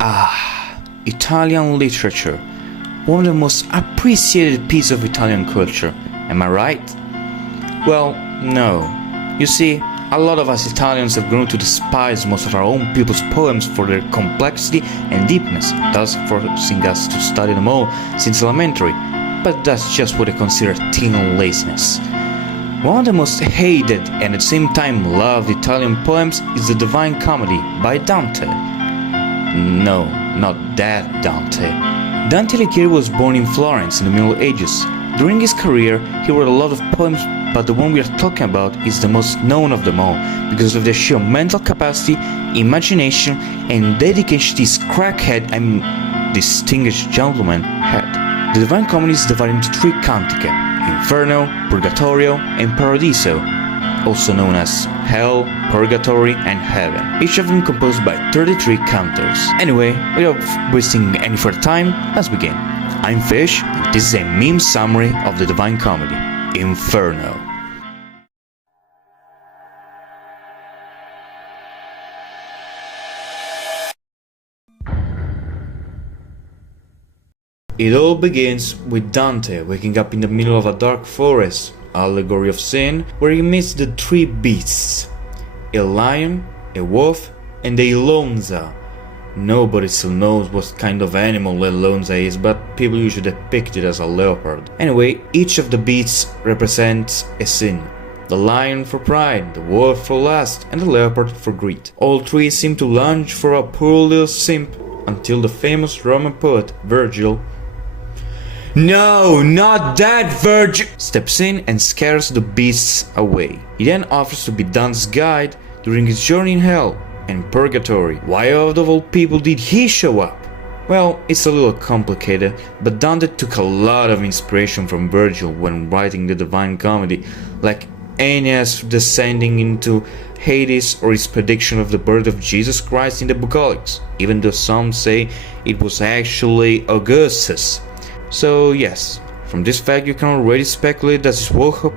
Italian literature. One of the most appreciated pieces of Italian culture. Am I right? Well, no. You see, a lot of us Italians have grown to despise most of our own people's poems for their complexity and deepness, thus forcing us to study them all since elementary. But that's just what I consider teen laziness. One of the most hated and at the same time loved Italian poems is the Divine Comedy by Dante. No, not that Dante. Dante Alighieri was born in Florence in the Middle Ages. During his career, he wrote a lot of poems, but the one we are talking about is the most known of them all because of the sheer mental capacity, imagination, and dedication this crackhead distinguished gentleman had. The Divine Comedy is divided into three cantiche: Inferno, Purgatorio, and Paradiso, also known as Hell, Purgatory, and Heaven, each of them composed by 33 cantos. Anyway, without wasting any further time, let's begin. I'm Fish, and this is a meme summary of the Divine Comedy, Inferno. It all begins with Dante waking up in the middle of a dark forest, allegory of sin, where he meets the three beasts: a lion, a wolf, and a lonza. Nobody still knows what kind of animal a lonza is, but people usually depict it as a leopard. Anyway, each of the beasts represents a sin. The lion for pride, the wolf for lust, and the leopard for greed. All three seem to lunge for a poor little simp until the famous Roman poet Virgil "No, not that Virgil!" steps in and scares the beasts away. He then offers to be Dante's guide during his journey in hell and purgatory. Why out of all people did he show up? Well, it's a little complicated, but Dante took a lot of inspiration from Virgil when writing the Divine Comedy, like Aeneas descending into Hades or his prediction of the birth of Jesus Christ in the Bucolics, even though some say it was actually Augustus. So yes, from this fact you can already speculate that this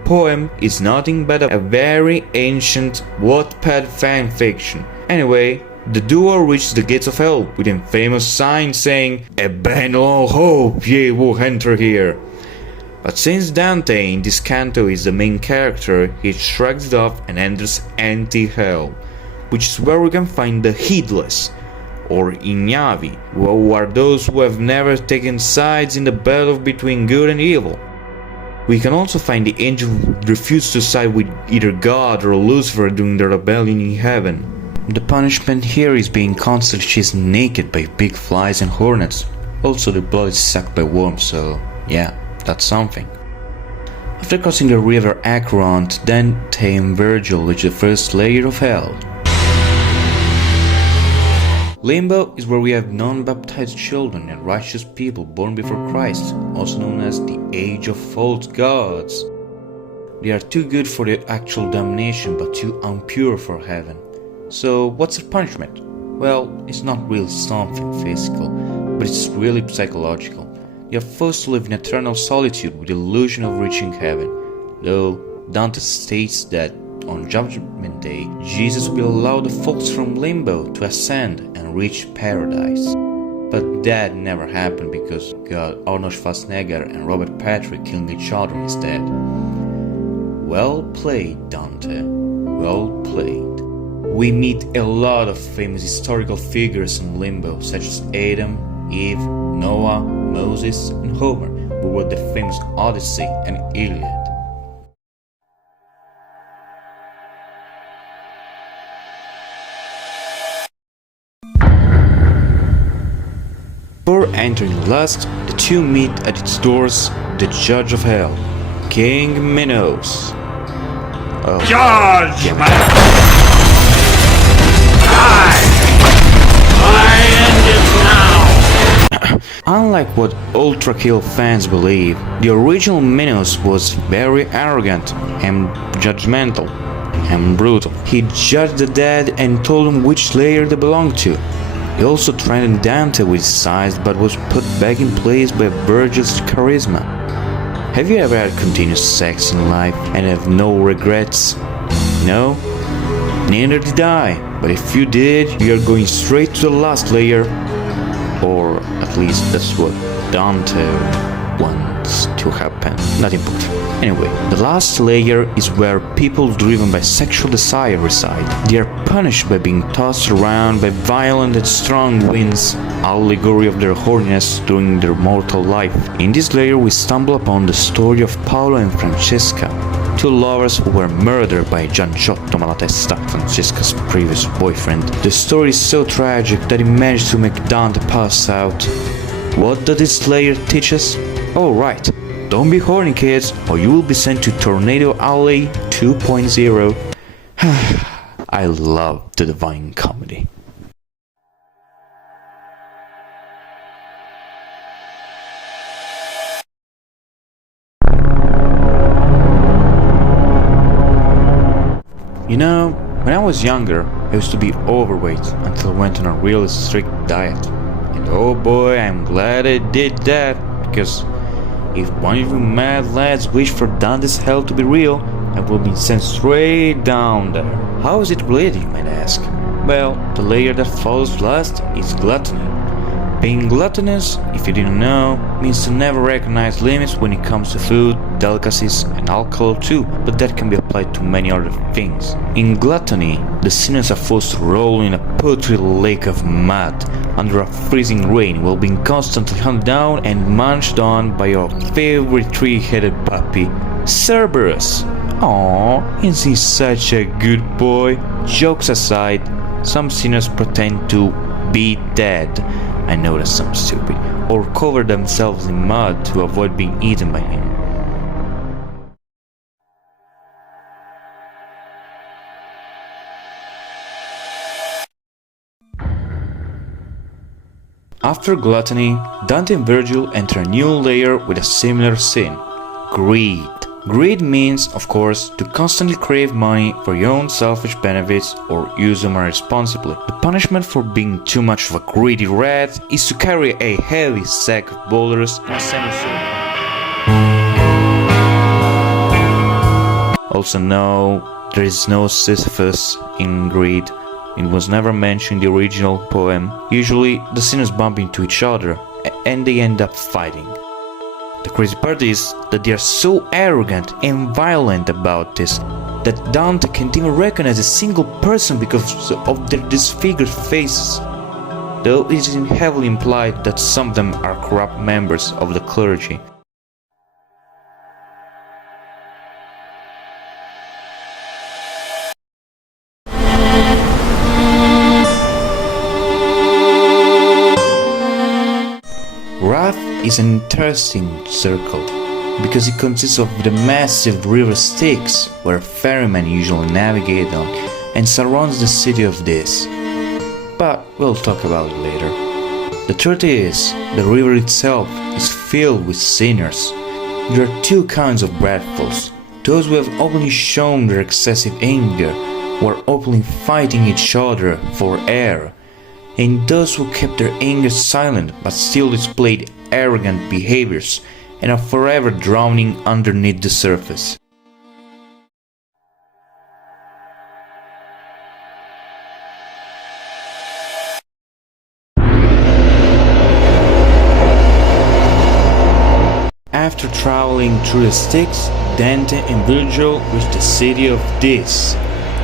poem is nothing but a very ancient Wattpad fanfiction. Anyway, the duo reached the gates of hell with a famous sign saying, "Abandon all hope, ye who enter here." But since Dante in this canto is the main character, he shrugs it off and enters anti-hell, which is where we can find the heedless, or ignavi, who are those who have never taken sides in the battle between good and evil. We can also find the angel who refused to side with either God or Lucifer during the rebellion in heaven. The punishment here is being constantly chased naked by big flies and hornets. Also, the blood is sucked by worms, so yeah, that's something. After crossing the river Acheron, Dante and Virgil reach the first layer of hell. Limbo is where we have non-baptized children and righteous people born before Christ, also known as the Age of False Gods. They are too good for the actual damnation but too impure for heaven. So what's their punishment? Well, it's not really something physical, but it's really psychological. They are forced to live in eternal solitude with the illusion of reaching heaven, though Dante states that on Judgment Day, Jesus will allow the folks from Limbo to ascend and reach paradise. But that never happened because got Arnold Schwarzenegger and Robert Patrick killing each other instead. Well played, Dante. Well played. We meet a lot of famous historical figures in Limbo, such as Adam, Eve, Noah, Moses, and Homer, who wrote the famous Odyssey and Iliad. Before entering lust, the two meet at its doors the Judge of Hell, King Minos. Judge! Unlike what Ultra Kill fans believe, the original Minos was very arrogant and judgmental and brutal. He judged the dead and told them which layer they belonged to. He also threatened Dante with size but was put back in place by Virgil's charisma. Have you ever had continuous sex in life and have no regrets? No? Neither did I, but if you did, you are going straight to the last layer, or at least that's what Dante wants to happen. Not important. Anyway, the last layer is where people driven by sexual desire reside. They are punished by being tossed around by violent and strong winds, allegory of their horniness during their mortal life. In this layer we stumble upon the story of Paolo and Francesca, two lovers who were murdered by Gianciotto Malatesta, Francesca's previous boyfriend. The story is so tragic that it managed to make Dante pass out. What does this layer teach us? Oh right, don't be horny kids, or you will be sent to Tornado Alley 2.0. I love the Divine Comedy. You know, when I was younger, I used to be overweight until I went on a real strict diet. And oh boy, I'm glad I did that, because if one of you mad lads wish for Dante's hell to be real, I will be sent straight down there. How is it related, you might ask? Well, the layer that follows last is gluttony. Being gluttonous, if you didn't know, means to never recognize limits when it comes to food, delicacies, and alcohol too, but that can be applied to many other things. In gluttony, the sinners are forced to roll in a putrid lake of mud under a freezing rain while being constantly hunted down and munched on by your favorite three-headed puppy, Cerberus. Aww, is he such a good boy? Jokes aside, some sinners pretend to be dead. I know that sounds stupid. Or cover themselves in mud to avoid being eaten by him. After gluttony, Dante and Virgil enter a new layer with a similar sin: greed. Greed means, of course, to constantly crave money for your own selfish benefits or use them irresponsibly. The punishment for being too much of a greedy rat is to carry a heavy sack of boulders in a semicircle. Also no, there is no Sisyphus in greed. It was never mentioned in the original poem. Usually, the sinners bump into each other and they end up fighting. The crazy part is that they are so arrogant and violent about this that Dante can't even recognize a single person because of their disfigured faces, though it is heavily implied that some of them are corrupt members of the clergy. Wrath is an interesting circle, because it consists of the massive river Styx, where ferrymen usually navigate on, and surrounds the city of this. But we'll talk about it later. The truth is, the river itself is filled with sinners. There are two kinds of wrathfuls: those who have openly shown their excessive anger, who are openly fighting each other for air, and those who kept their anger silent but still displayed arrogant behaviors and are forever drowning underneath the surface. After traveling through the Styx, Dante and Virgil reach the city of Dis.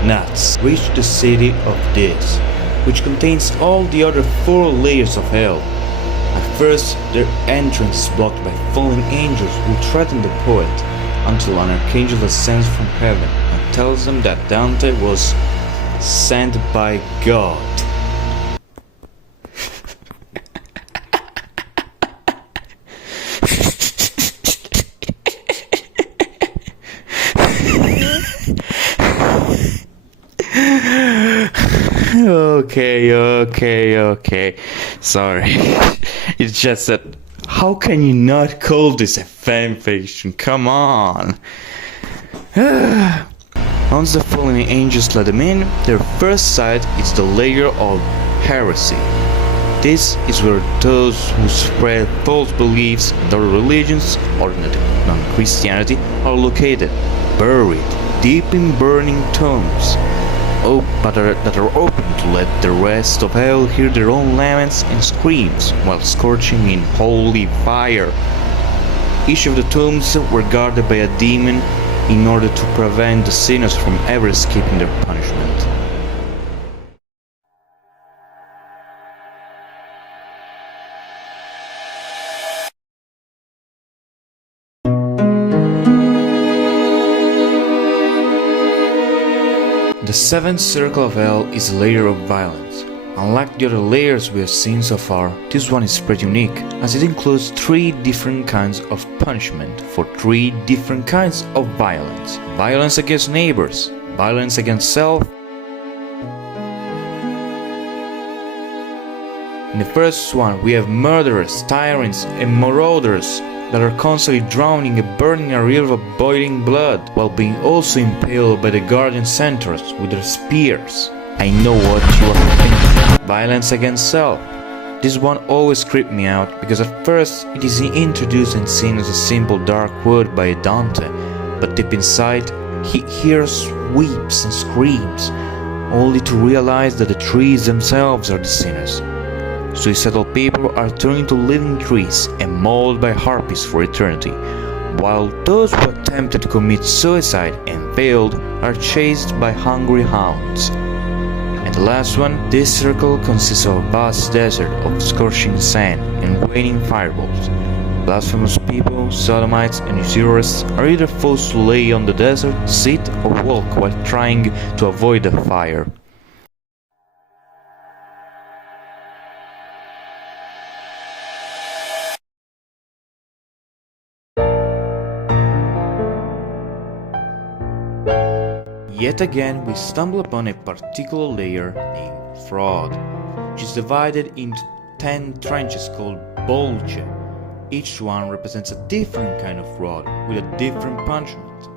Nuts. Reach the city of Dis, which contains all the other 4 layers of hell. At first, their entrance is blocked by fallen angels who threaten the poet, until an archangel ascends from heaven and tells them that Dante was sent by God. Okay. Sorry. It's just that, how can you not call this a fanfiction? Come on. Once the fallen angels let them in, their first sight is the layer of heresy. This is where those who spread false beliefs in other religions, or non-Christianity, are located, buried deep in burning tombs. that are open to let the rest of hell hear their own laments and screams while scorching in holy fire. Each of the tombs were guarded by a demon in order to prevent the sinners from ever escaping their punishment. The seventh circle of hell is a layer of violence. Unlike the other layers we have seen so far, this one is pretty unique, as it includes 3 different kinds of punishment for 3 different kinds of violence. Violence against neighbors, violence against self. In the first one we have murderers, tyrants and marauders that are constantly drowning and burning a river of boiling blood, while being also impaled by the guardian centaurs with their spears. I know what you are thinking. Violence against self. This one always creeped me out, because at first it is introduced and seen as a simple dark word by Dante, but deep inside he hears weeps and screams, only to realize that the trees themselves are the sinners. Suicidal people are turned into living trees and mauled by harpies for eternity, while those who attempted to commit suicide and failed are chased by hungry hounds. And the last one, this circle consists of a vast desert of scorching sand and raining fireballs. Blasphemous people, sodomites and usurers are either forced to lay on the desert, sit or walk while trying to avoid the fire. Yet again we stumble upon a particular layer named fraud, which is divided into 10 trenches called bulge. Each one represents a different kind of fraud with a different punishment.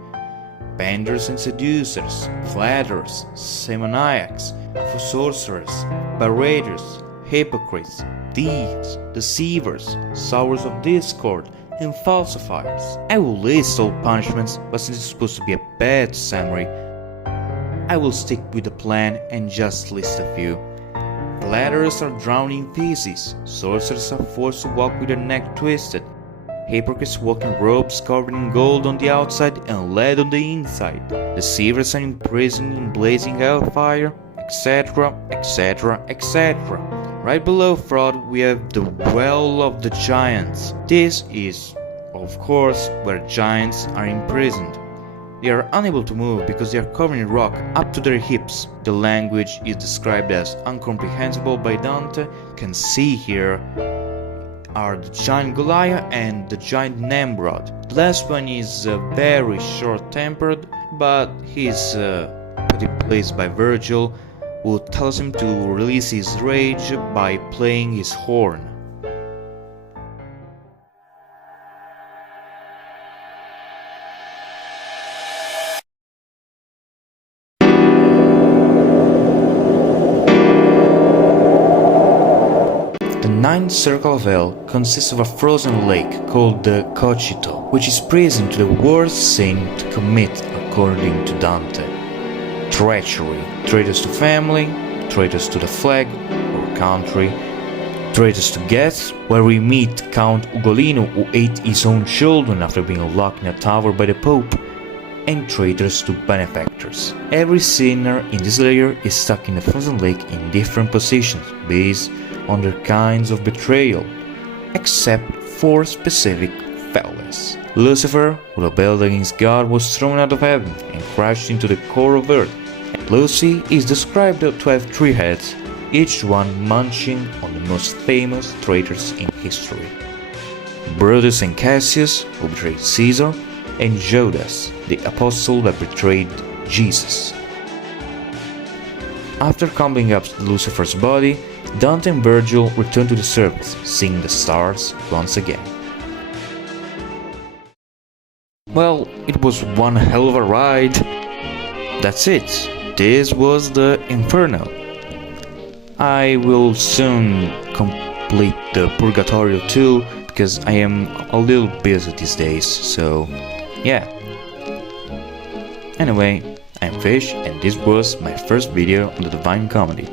Panders and seducers, flatterers, demoniacs, sorcerers, paraders, hypocrites, thieves, deceivers, sowers of discord, and falsifiers. I will list all punishments, but since it's supposed to be a bad summary, I will stick with the plan and just list a few. Flatterers are drowned in feces, sorcerers are forced to walk with their neck twisted, hypocrites walk in robes covered in gold on the outside and lead on the inside, deceivers are imprisoned in blazing hellfire, etc, etc, etc. Right below fraud we have the Well of the Giants. This is, of course, where giants are imprisoned. They are unable to move because they are covered in rock up to their hips. The language is described as incomprehensible by Dante. You can see here are the giant Goliath and the giant Nimrod. The last one is very short-tempered, but he's put in place by Virgil, who tells him to release his rage by playing his horn. The ninth circle of hell consists of a frozen lake called the Cocito, which is present to the worst sin to commit according to Dante. Treachery, traitors to family, traitors to the flag or country, traitors to guests, where we meet Count Ugolino, who ate his own children after being locked in a tower by the Pope, and traitors to benefactors. Every sinner in this layer is stuck in the frozen lake in different positions based on their kinds of betrayal, except 4 specific fellas. Lucifer, who rebelled against God, was thrown out of heaven and crashed into the core of earth. Lucy is described to have 3 heads, each one munching on the most famous traitors in history. Brutus and Cassius, who betrayed Caesar, and Judas, the apostle that betrayed Jesus. After combing up Lucifer's body, Dante and Virgil return to the surface, seeing the stars once again. Well, it was one hell of a ride. That's it. This was the Inferno. I will soon complete the Purgatorio too, because I am a little busy these days, so yeah. Anyway, I'm Fish, and this was my first video on the Divine Comedy.